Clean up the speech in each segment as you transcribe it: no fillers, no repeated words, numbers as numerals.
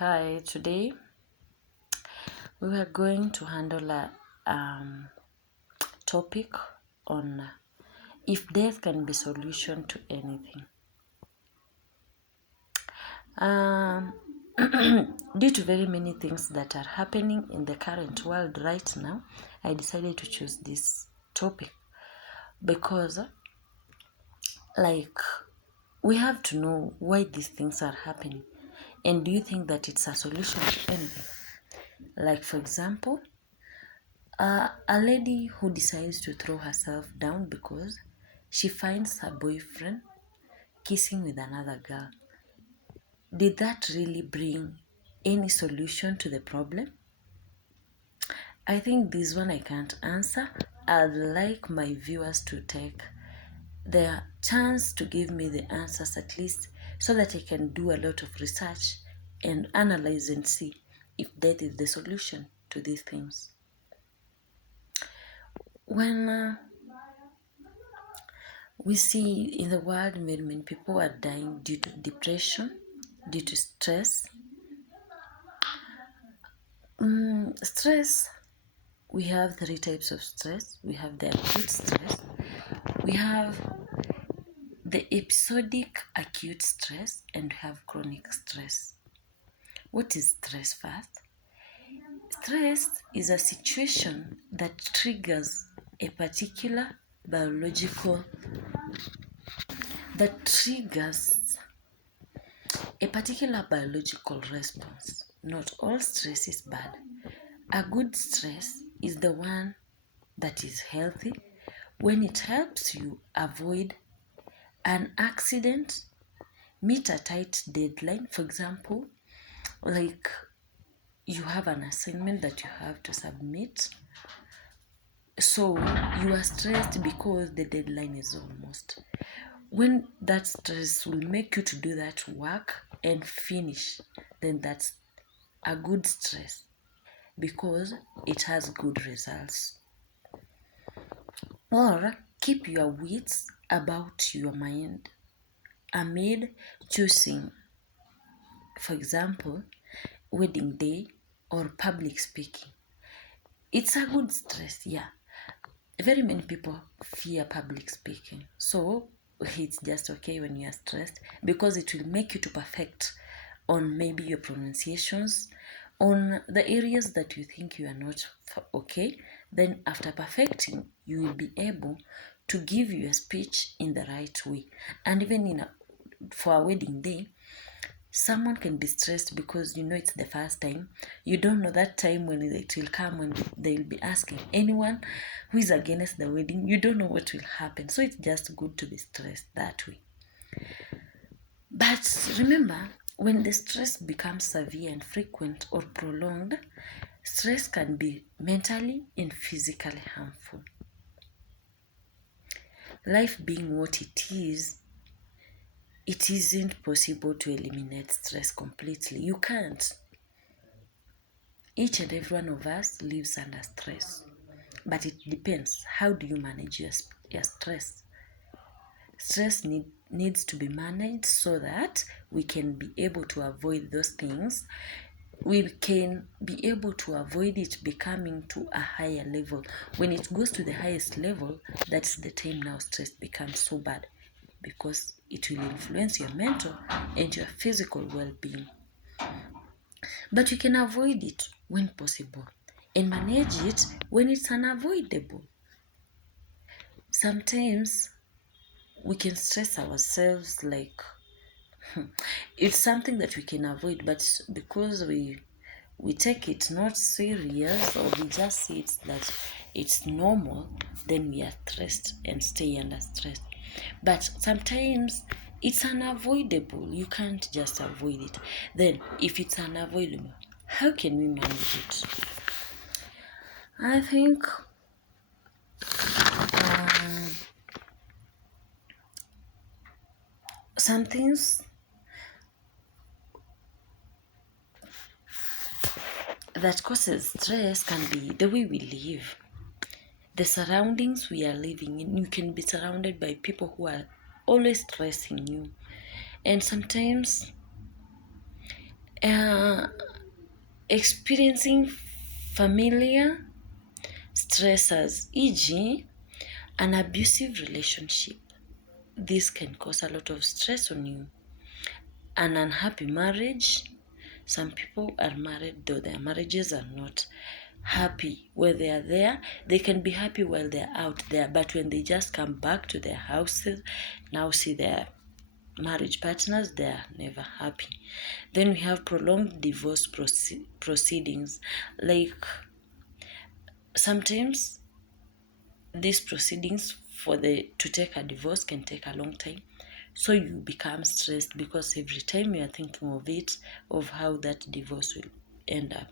Hi, today we are going to handle a topic on if death can be solution to anything. Um, due to very many things that are happening in the current world right now, I decided to choose this topic because, like, we have to know why these things are happening. And do you think that it's a solution to anything? Like, for example, a lady who decides to throw herself down because she finds her boyfriend kissing with another girl. Did that really bring any solution to the problem? I think this one I can't answer. I'd like my viewers to take their chance to give me the answers at least so that I can do a lot of research and analyze and see if that is the solution to these things. When we see in the world many people are dying due to depression, due to stress. Stress, we have three types of stress. We have the acute stress, we have the episodic acute stress, and we have chronic stress. What is stress first? Stress is a situation that triggers a particular biological that triggers a particular biological response. Not all stress is bad. A good stress is the one that is healthy when it helps you avoid an accident, meet a tight deadline. For example, like you have an assignment that you have to submit. So you are stressed because the deadline is almost. When that stress will make you to do that work and finish, then that's a good stress because it has good results. Or keep your wits about your mind amid choosing, for example, wedding day or public speaking. It's a good stress, yeah. Very many people fear public speaking. So it's just okay when you are stressed because it will make you to perfect on maybe your pronunciations, on the areas that you think you are not okay. Then after perfecting, you will be able to give your speech in the right way. And even for a wedding day, someone can be stressed because it's the first time. You don't know that time when it will come when they will be asking anyone who is against the wedding. You don't know what will happen. So it's just good to be stressed that way. But remember, when the stress becomes severe and frequent or prolonged, stress can be mentally and physically harmful. Life being what it isn't possible to eliminate stress completely. You can't. Each and every one of us lives under stress, but it depends. How do you manage your stress? Stress needs to be managed so that we can be able to avoid those things. We can be able to avoid it becoming to a higher level. When it goes to the highest level, that's the time now stress becomes so bad because it will influence your mental and your physical well-being. But you can avoid it when possible and manage it when it's unavoidable. Sometimes we can stress ourselves like it's something that we can avoid, but because we take it not serious or we just see it that it's normal, then we are stressed and stay under stress. But sometimes it's unavoidable. You can't just avoid it. Then if it's unavoidable, how can we manage it? I think some things that causes stress can be the way we live, the surroundings we are living in. You can be surrounded by people who are always stressing you, and sometimes experiencing familiar stressors, e.g., an abusive relationship. This can cause a lot of stress on you. An unhappy marriage. Some people are married, though their marriages are not happy when they are there. They can be happy while they're out there, but when they just come back to their houses, now see their marriage partners, they are never happy. Then we have prolonged divorce proceedings. Like sometimes these proceedings to take a divorce can take a long time, so you become stressed because every time you are thinking of it, of how that divorce will end up.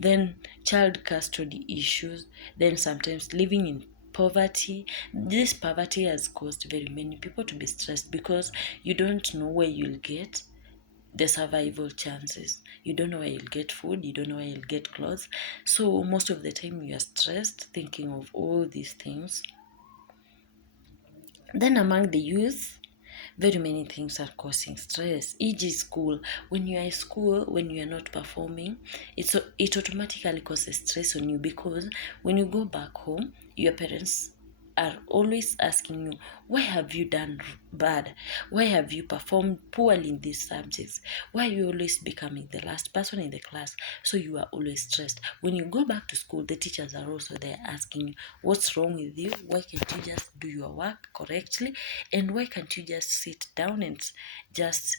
Then child custody issues, then sometimes living in poverty. This poverty has caused very many people to be stressed because you don't know where you'll get the survival chances. You don't know where you'll get food, you don't know where you'll get clothes. So most of the time you are stressed thinking of all these things. Then among the youth, very many things are causing stress, e.g. school. When you are in school, when you are not performing, it automatically causes stress on you, because when you go back home, your parents are always asking you, why have you done bad? Why have you performed poorly in these subjects? Why are you always becoming the last person in the class? So you are always stressed. When you go back to school, the teachers are also there asking you, what's wrong with you? Why can't you just do your work correctly? And why can't you just sit down and just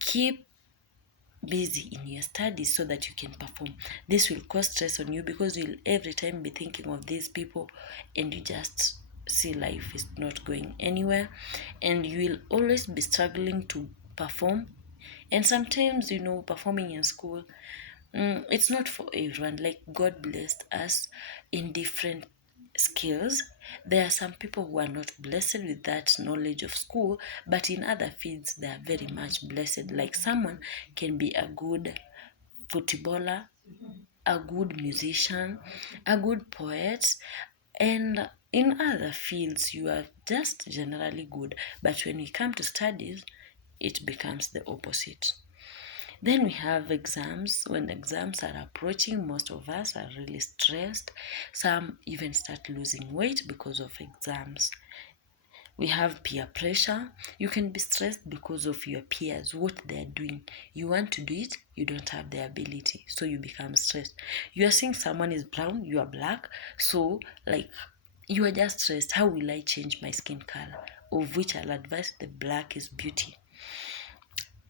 keep busy in your studies so that you can perform? This will cause stress on you because you'll every time be thinking of these people, and you just see life is not going anywhere, and you will always be struggling to perform. And sometimes, performing in school, it's not for everyone. Like, God blessed us in different skills. There are some people who are not blessed with that knowledge of school, but in other fields they are very much blessed. Like, someone can be a good footballer, a good musician, a good poet, and in other fields you are just generally good, but when we come to studies, it becomes the opposite. Then we have exams. When exams are approaching, most of us are really stressed. Some even start losing weight because of exams. We have peer pressure. You can be stressed because of your peers, what they're doing. You want to do it, you don't have the ability, so you become stressed. You are seeing someone is brown, you are black, so like you are just stressed. How will I change my skin color? Of which I'll advise the black is beauty.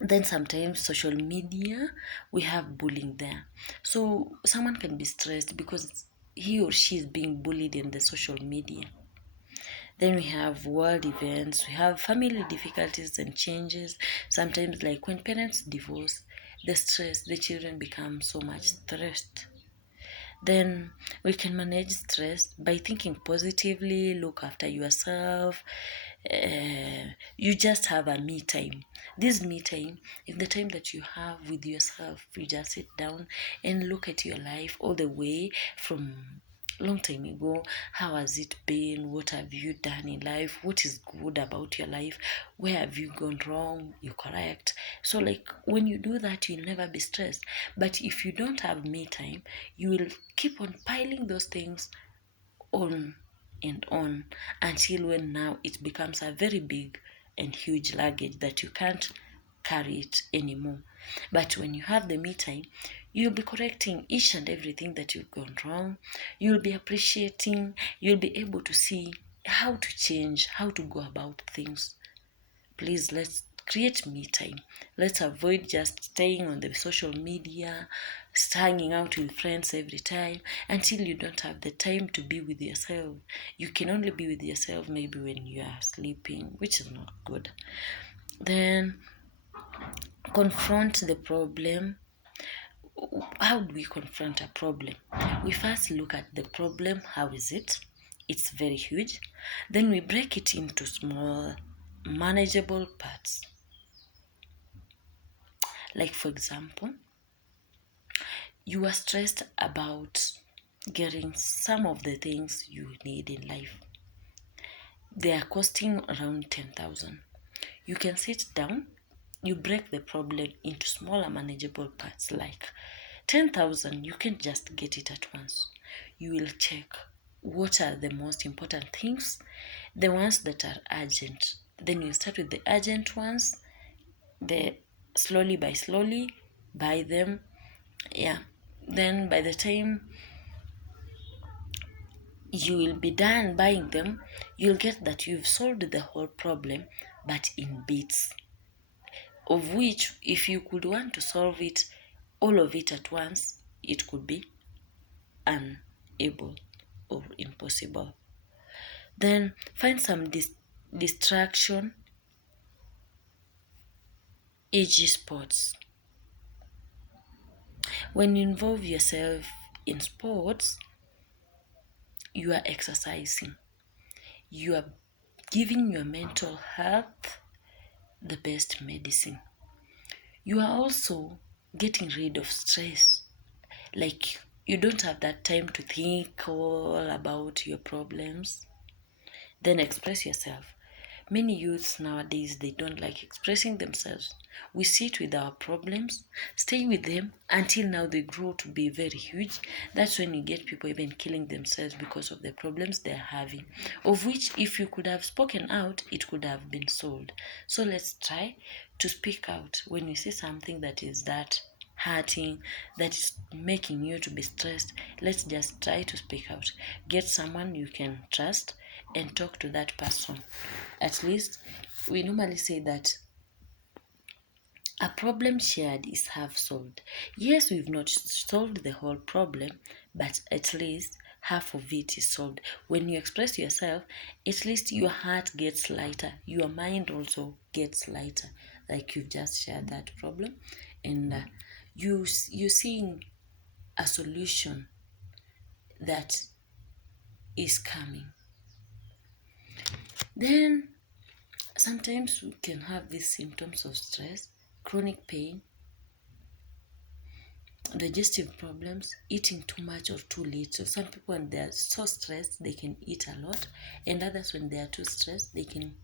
Then sometimes social media, we have bullying there. So someone can be stressed because he or she is being bullied in the social media. Then we have world events, we have family difficulties and changes. Sometimes, like when parents divorce, the children become so much stressed. Then we can manage stress by thinking positively, look after yourself. You just have a me time. This me time is the time that you have with yourself. You just sit down and look at your life all the way from long time ago. How has it been? What have you done in life? What is good about your life? Where have you gone wrong? You correct. So like when you do that, you'll never be stressed. But if you don't have me time, you will keep on piling those things on and on until when now it becomes a very big and huge luggage that you can't carry it anymore. But when you have the me time, you'll be correcting each and everything that you've gone wrong. You'll be appreciating, you'll be able to see how to change, how to go about things. Please, let's create me time. Let's avoid just staying on the social media, hanging out with friends every time until you don't have the time to be with yourself. You can only be with yourself maybe when you are sleeping, which is not good. Then confront the problem. How do we confront a problem? We first look at the problem. How is it? It's very huge. Then we break it into small, manageable parts. Like, for example, you are stressed about getting some of the things you need in life. They are costing around 10,000. You can sit down, you break the problem into smaller manageable parts, like 10,000, you can't just get it at once. You will check what are the most important things, the ones that are urgent. Then you start with the urgent ones, the slowly by slowly buy them. Yeah. Then by the time you will be done buying them, you'll get that you've solved the whole problem, but in bits, of which if you could want to solve it, all of it at once, it could be unable or impossible. Then find some distraction, e.g. sports. When you involve yourself in sports, you are exercising. You are giving your mental health the best medicine. You are also getting rid of stress. Like, you don't have that time to think all about your problems. Then express yourself. Many youths nowadays, they don't like expressing themselves. We sit with our problems, stay with them until now they grow to be very huge. That's when you get people even killing themselves because of the problems they're having, of which if you could have spoken out, it could have been solved. So let's try to speak out when you see something that is that hurting, that is making you to be stressed. Let's just try to speak out. Get someone you can trust and talk to that person. At least we normally say that a problem shared is half solved. Yes, we've not solved the whole problem, but at least half of it is solved. When you express yourself, at least your heart gets lighter, your mind also gets lighter, like you've just shared that problem, and you're seeing a solution that is coming. Then sometimes we can have these symptoms of stress, chronic pain, digestive problems, eating too much or too little. Some people, when they are so stressed, they can eat a lot, and others, when they are too stressed, they can